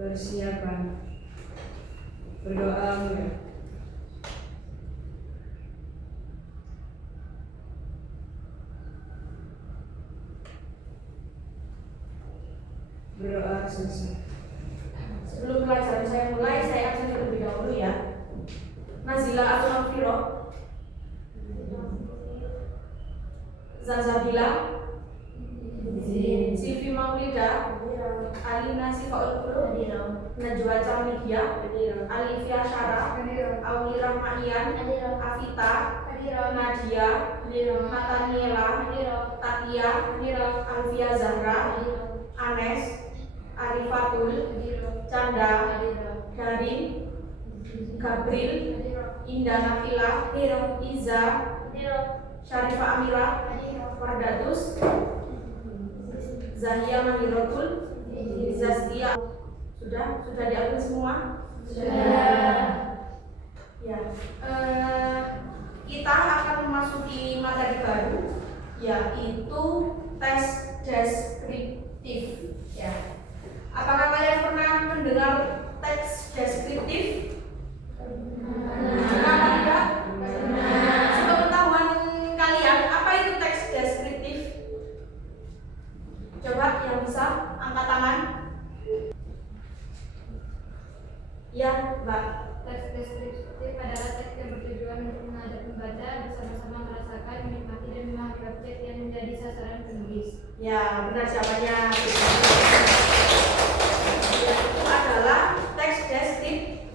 Persiapan. Berdoa enggak? Berdoa selesai. Sebelum pelajaran saya mulai, saya absen terlebih dahulu ya. Nazila Al-Mafiro, Zazabila, Sivi Maulida, Alina Sifaul Qulub, Najwa Camidia, Alifia Syara, Auli Rahmaian, Afita, Nadia, Nataniela, Tatia, Alfia Zahra, Anes, Arifatul, Canda, Darin, Gabriel, Indah Nafila, Iza, Syarifah Amira, Wardatus, Zahia Mahiratul, Zaskia. Sudah diakui semua? Sudah. Ya. Kita akan memasuki materi baru, yaitu tes deskriptif. Ya. Apakah kalian pernah mendengar teks deskriptif? Kenapa tidak? Sepengetahuan kalian, apa itu teks deskriptif? Coba yang bisa angkat tangan. Ya, Mbak. Teks deskriptif adalah teks yang bertujuan untuk mengajak pembaca bersama-sama merasakan, menikmati, dan memahami objek yang menjadi sasaran penulis. Ya, benar jawabannya. Itu adalah teks deskriptif.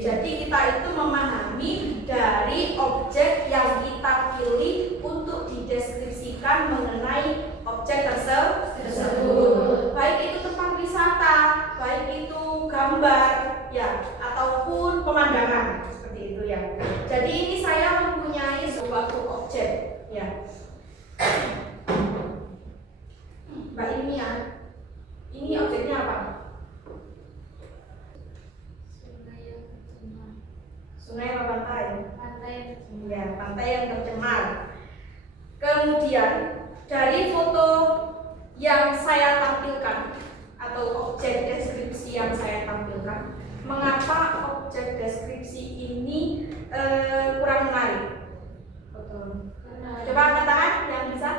Jadi kita itu memahami dari objek yang kita pilih untuk dideskripsikan mengenai objek tersebut. Baik itu tempat wisata, baik itu gambar, ya, ataupun pemandangan seperti itu ya. Jadi ini saya mempunyai suatu objek, ya. Mbak Ilmia, ini objeknya apa? Sungai apa pantai? Pantai. Ya, pantai yang tercemar. Kemudian dari foto yang saya tampilkan atau objek deskripsi yang saya tampilkan, mengapa objek deskripsi ini kurang menarik? Coba angkat tangan yang bisa.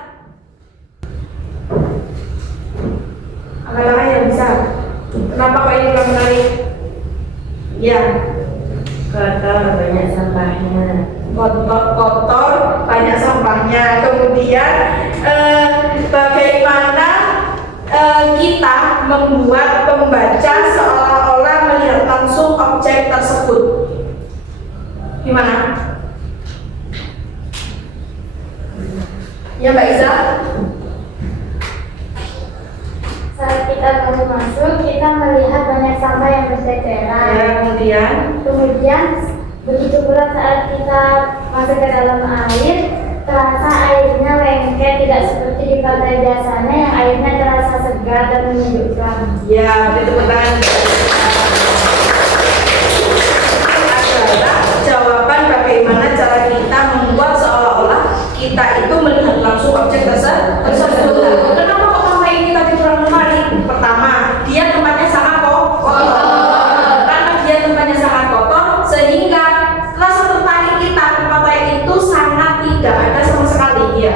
Angkat tangan yang bisa. Kenapa kok ini kurang menarik? Ya. Kotor, banyak sampahnya. Kotor, banyak sampahnya. Kemudian bagaimana kita membuat pembaca seolah-olah melihat langsung objek tersebut? Gimana? Ya, Mbak Iza? Saat kita baru masuk, kita melihat banyak sampah yang berserakan. Ya, Kemudian begitu pula saat kita masuk ke dalam air, terasa airnya lengket, tidak seperti di pantai biasanya yang airnya terasa segar dan menyejukkan. ya, itu pertanyaan. Adalah jawaban bagaimana cara kita membuat seolah-olah kita itu melihat langsung objek tersebut. Kenapa kok pantai ini tadi kurang menarik? Pertama, dia tempatnya sangat kotor. Karena dia tempatnya sangat kotor, sehingga rasa tertarik kita ke pantai itu sangat tidak ada sama sekali ya.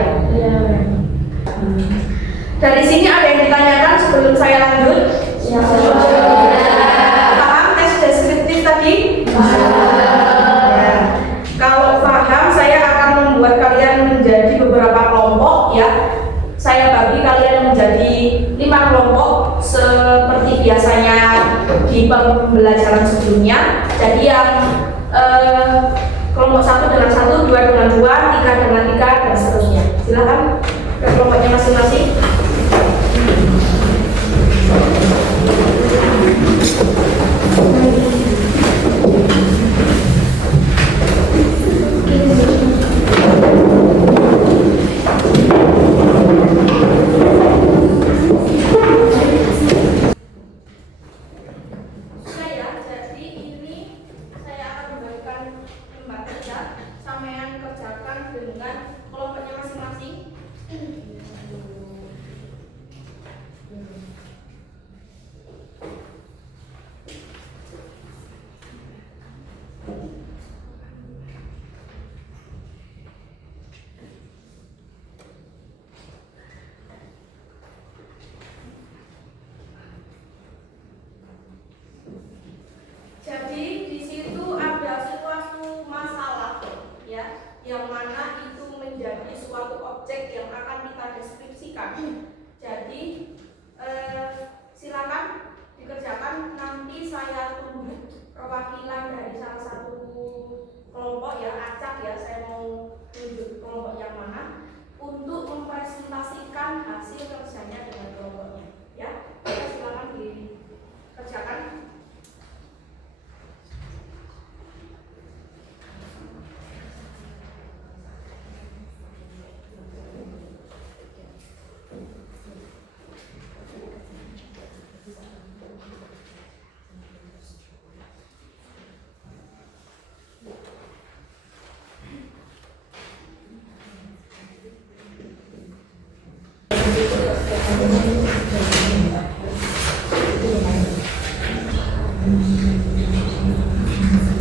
Dari sini ada yang ditanyakan sebelum saya lanjut? Ya. Paham tes deskriptif tadi? Ya. Kalau paham, saya akan membuat kalian menjadi beberapa kelompok ya. Saya bagi kalian menjadi 5 kelompok seperti biasanya di pembelajaran sebelumnya. Jadi yang kelompok 1 dengan 1, 2 dengan 2, 3 dengan 3 dan seterusnya. Silakan ke kelompoknya masing-masing. Jadi ini saya akan membagikan lembar kerja, sampean kerjakan dengan kelompoknya masing-masing. Jadi di situ ada suatu masalah ya, yang mana itu menjadi suatu objek yang akan kita deskripsikan. Jadi silakan dikerjakan, nanti saya tunggu perwakilan dari salah satu kelompok ya, acak ya, saya mau tunjuk kelompok yang mana untuk mempresentasikan hasil kerjanya dengan kelompoknya ya. Silakan dikerjakan.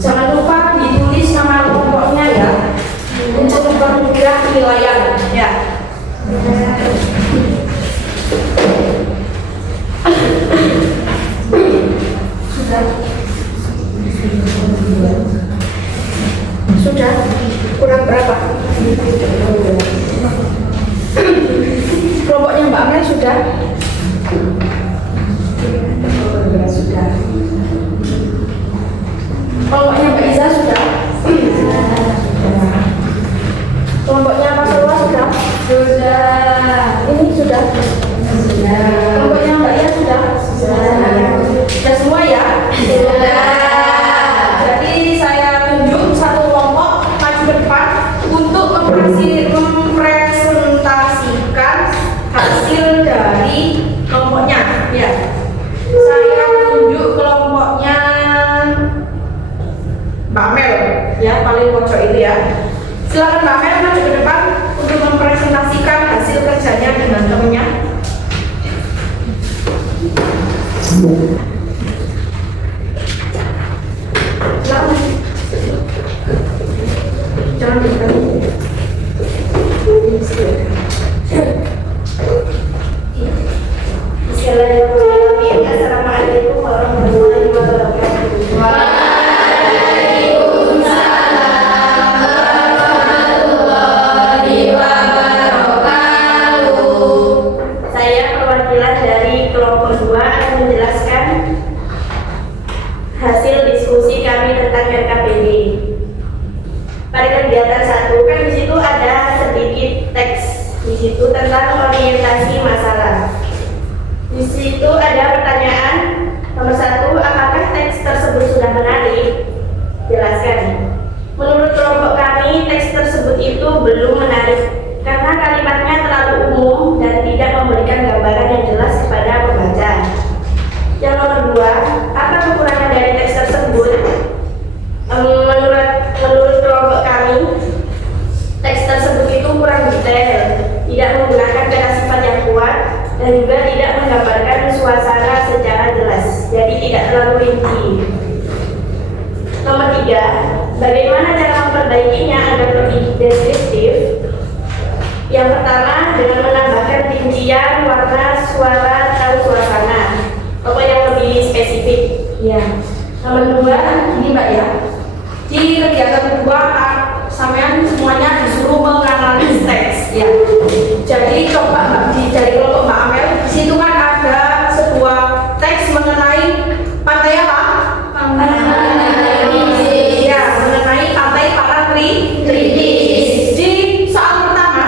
Jangan lupa ditulis nama kelompoknya ya, untuk mempermudah penilaian ya. Sudah kurang berapa? Kelompoknya Mbak Amel sudah? Sudah. Kelompoknya Mbak Iza sudah? Kelompoknya Pak Salwa sudah? Sudah. Ini sudah? Sudah. Kelompoknya Mbak Ia sudah? Sudah. Sudah semua ya? Sudah. Jadi saya tunjuk satu kelompok maju ke depan untuk mempresentasikan hasil dari kelompoknya ya. Saya tunjuk kelompoknya Mbak Mel ya, paling pojok itu ya. Silakan Mbak Mel maju ke depan untuk mempresentasikan hasil kerjanya dengan temannya. Silakan. Jangan dibuka. Bismillahirrahmanirrahim. Assalamualaikum warahmatullahi wabarakatuh. Hasil diskusi kami tentang RKPD. Pada kegiatan 1 kan di situ ada sedikit teks di situ tentang orientasi masalah. Di situ ada pertanyaan nomor 1, apakah teks tersebut sudah menarik? Jelaskan. Menurut kelompok kami, teks tersebut itu belum menarik karena kalimatnya terlalu umum dan tidak memberikan gambaran yang jelas kepada pembaca. Yang nomor 2, apa kekurangan dari teks tersebut? Menurut kelompok kami, teks tersebut itu kurang detail, tidak menggunakan kata sifat yang kuat, dan juga tidak menggambarkan suasana secara jelas, jadi tidak terlalu rinci. Nomor 3, bagaimana cara memperbaikinya agar lebih deskriptif? Yang pertama, dengan menambahkan rincian, warna, suara, atau suasana, atau yang lebih spesifik. Ya. Nomor 2, ini Mbak ya. Di kegiatan kedua, sampean semuanya disuruh menganalisis teks. Ya. Jadi coba dari kelompok Mbak Amel, di situ kan ada sebuah teks mengenai pantai apa? Ya, mengenai pantai Parangtritis. Di soal pertama,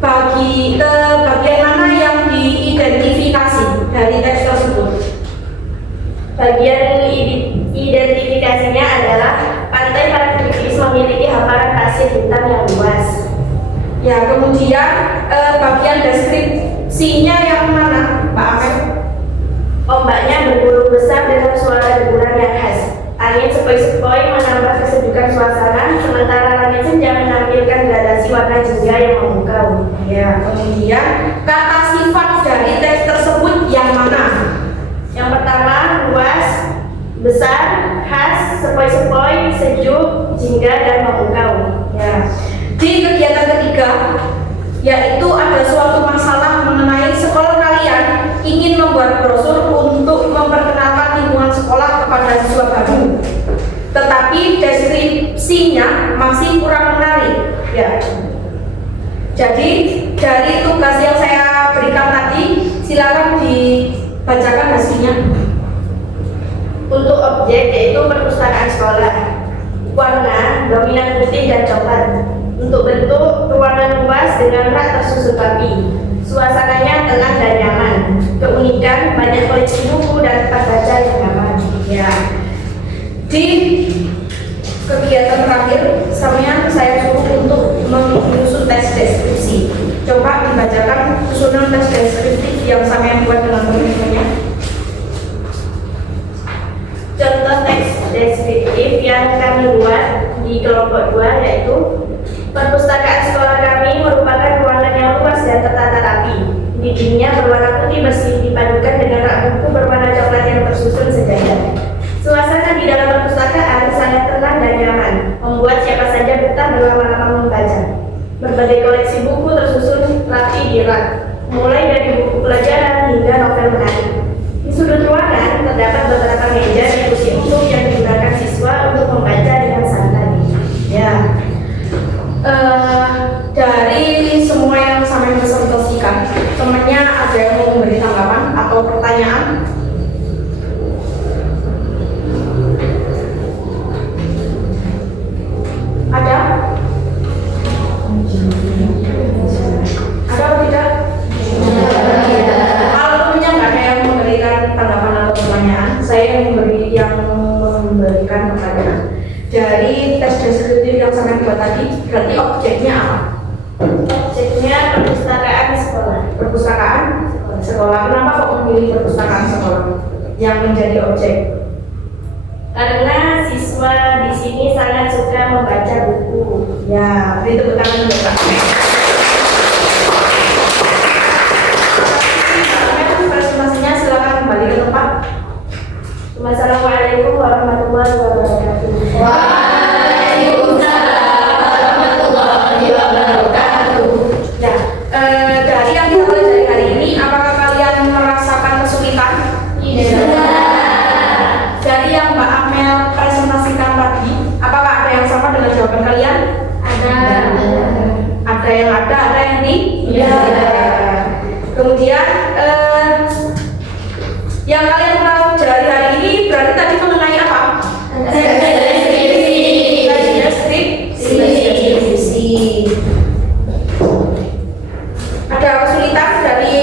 bagian mana yang diidentifikasi dari teks tersebut? Bagian identifikasinya adalah pantai Parangtritis memiliki hamparan pasir hitam yang luas. Ya, kemudian bagian deskripsinya yang mana, Mbak Amel? Ombaknya bergulung besar dengan suara deburan yang khas. Angin sepoi-sepoi menambah kesejukan suasana, sementara langit senja menampilkan gradasi warna jingga yang memukau. Ya, kemudian kata sifat dari teks tersebut yang mana? Yang pertama, luas, besar, khas, sepoi-sepoi, sejuk, jingga, dan memukau. Ya. Di kegiatan ketiga, yaitu ada suatu masalah mengenai sekolah kalian ingin membuat brosur untuk memperkenalkan lingkungan kepada siswa baru, tetapi deskripsinya masih kurang menarik. Ya. Jadi dari tugas yang saya berikan tadi, silakan dibacakan hasilnya. Untuk objek yaitu perpustakaan sekolah, warna dominan putih dan coklat. Untuk bentuk, ruangan luas dengan rak tersusun rapi. Suasananya tenang dan nyaman. Keunikan, banyak koleksi buku dan tempat baca yang aman. Ya. Di kegiatan terakhir, saya suruh untuk menyusun teks deskripsi. Coba dibacakan susunan teks deskripsi yang saya buat dengan teman-temannya. Contoh teks deskriptif yang kami buat di kelompok 2 yaitu perpustakaan sekolah kami merupakan ruangan yang luas dan tertata rapi. Dindingnya berwarna putih bersih dipadukan dengan rak buku berwarna coklat yang tersusun sejajar. Suasana di dalam perpustakaan sangat tenang dan nyaman, membuat siapa saja betah berlama-lama membaca. Berbagai koleksi buku tersusun rapi di rak, mulai dari buku pelajaran hingga novel menarik. Di sudut ruangan terdapat beberapa meja dan kursi umum yang digunakan siswa untuk membaca dengan santai. Ya. Dari semua yang saya presentasikan, temannya ada yang mau memberi tanggapan atau pertanyaan? Ada? Ada atau tidak? Kalau temannya nggak ada yang memberikan tanggapan atau pertanyaan, saya yang memberikan pertanyaan. Dari tes deskriptif yang saya buat tadi, berarti objeknya apa? Objeknya perpustakaan sekolah. Perpustakaan sekolah. Kenapa kok memilih perpustakaan sekolah yang menjadi objek? Karena siswa di sini sangat suka membaca buku. Ya, beri tepuk tangan untuk Pak. Presentasinya silakan kembali ke tempat. Wassalamualaikum warahmatullahi wabarakatuh. Waalaikumsalam warahmatullahi wabarakatuh. Ya, dari yang kita pelajari hari ini, apakah kalian merasakan kesulitan? Iya. Dari yang Mbak Amel presentasikan tadi, apakah ada yang sama dengan jawaban kalian? Ada. Ada yang tidak? Iya. Kemudian yang kalian pelajari hari ini berarti tadi mengenai apa? Deskripsi. Ada kesulitan dari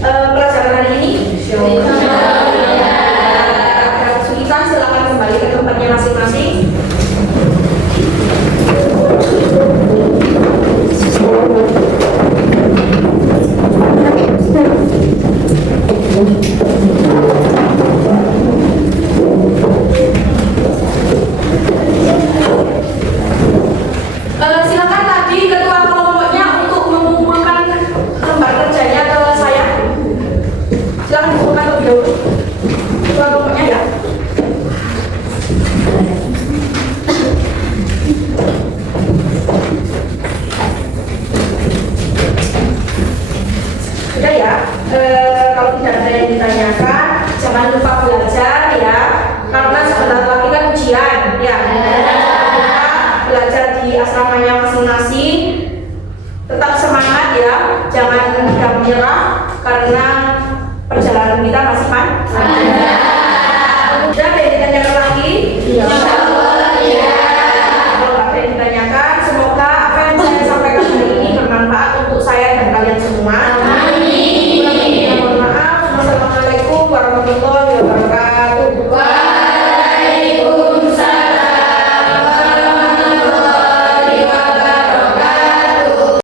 pelajaran hari ini? Ada kesulitan, silakan kembali ke tempatnya masing-masing. Silakan tadi ketua kelompoknya untuk mengumpulkan lembar kerjanya ke saya. Silakan dikumpulkan terlebih dahulu. Ketua kelompoknya ya. Sudah ya. Kalau tidak ada yang ditanyakan, jangan lupa belajar ya. Karena sebentar lagi kan ujian ya. Belajar di asramanya masing-masing, tetap semangat ya, jangan mudah menyerah karena perjalanan kita